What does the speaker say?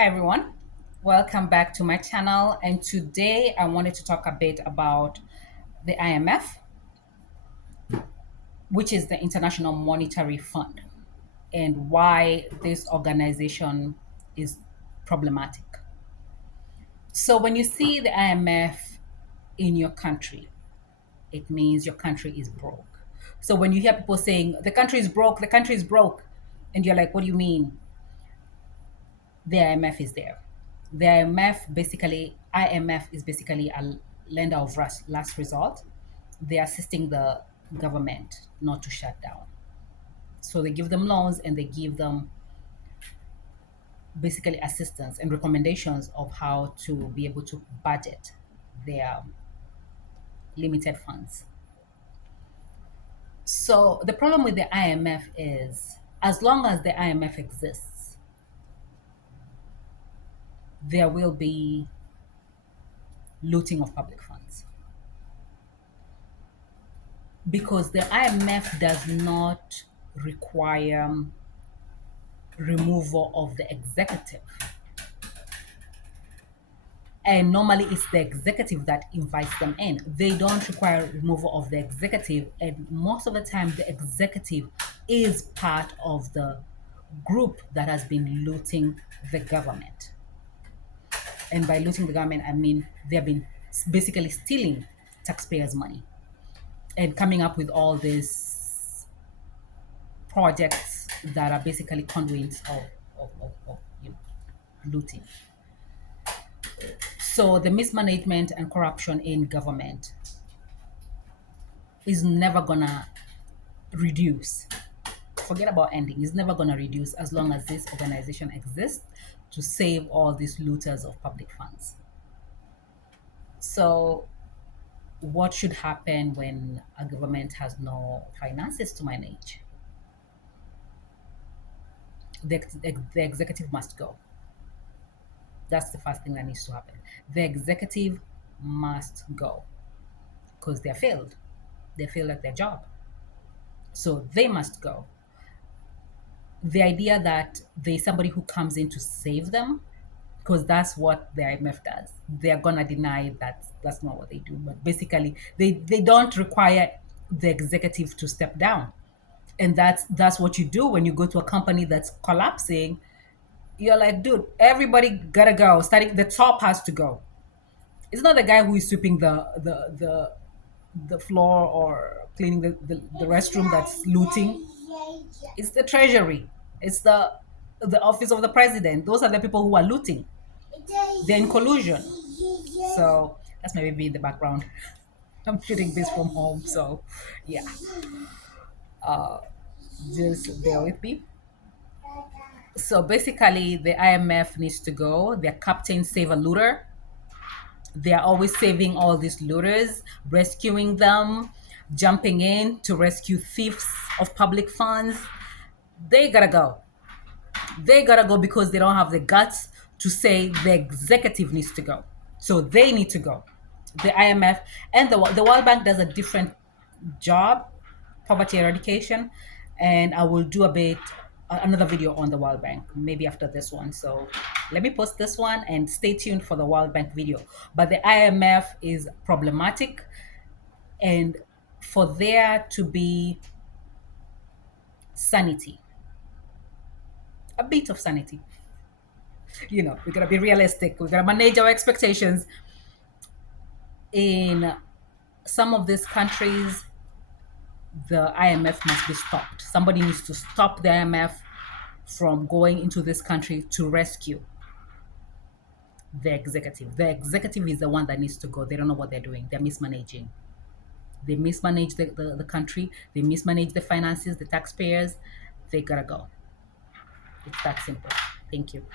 Hi everyone, welcome back to my channel. And today I wanted to talk a bit about the IMF, which is the International Monetary Fund, and why this organization is problematic. So, when you see the IMF in your country, it means your country is broke. So, when you hear people saying the country is broke, the country is broke, and you're like, what do you mean? The IMF is there. The IMF is basically a lender of last resort. They're assisting the government not to shut down. So they give them loans and they give them basically assistance and recommendations of how to be able to budget their limited funds. So the problem with the IMF is as long as the IMF exists, there will be looting of public funds. Because the IMF does not require removal of the executive. And normally it's the executive that invites them in. They don't require removal of the executive. And most of the time, the executive is part of the group that has been looting the government. And by looting the government, I mean they've been basically stealing taxpayers' money and coming up with all these projects that are basically conduits of looting. So the mismanagement and corruption in government is never gonna reduce. Forget about ending. It's never gonna reduce as long as this organization exists to save all these looters of public funds. So what should happen when a government has no finances to manage? The executive must go. That's the first thing that needs to happen. The executive must go because they're failed. They failed at their job. So they must go. The idea that there's somebody who comes in to save them, because that's what the IMF does. They're gonna deny that that's not what they do. But basically, they don't require the executive to step down. And that's what you do when you go to a company that's collapsing. You're like, dude, everybody gotta go. Starting the top has to go. It's not the guy who is sweeping the floor or cleaning the restroom that's looting. It's the treasury. It's the office of the president. Those are the people who are looting. They're in collusion. So that's maybe be in the background. I'm shooting this from home, so yeah. Just bear with me. So basically, the IMF needs to go. Their captain save a looter. They are always saving all these looters, rescuing them, jumping in to rescue thieves of public funds. They gotta go. They gotta go because they don't have the guts to say the executive needs to go. So they need to go. The IMF and the World Bank does a different job, poverty eradication, and I will do another video on the World Bank maybe after this one. So let me post this one and stay tuned for the World Bank video. But the IMF is problematic, and for there to be sanity, a bit of sanity, we gotta be realistic. We gotta manage our expectations. In some of these countries, the IMF must be stopped. Somebody needs to stop the IMF from going into this country to rescue the executive. The executive is the one that needs to go. They don't know what they're doing. They're mismanaging. They mismanage the country. They mismanage the finances, the taxpayers. They gotta go. It's that simple. Thank you.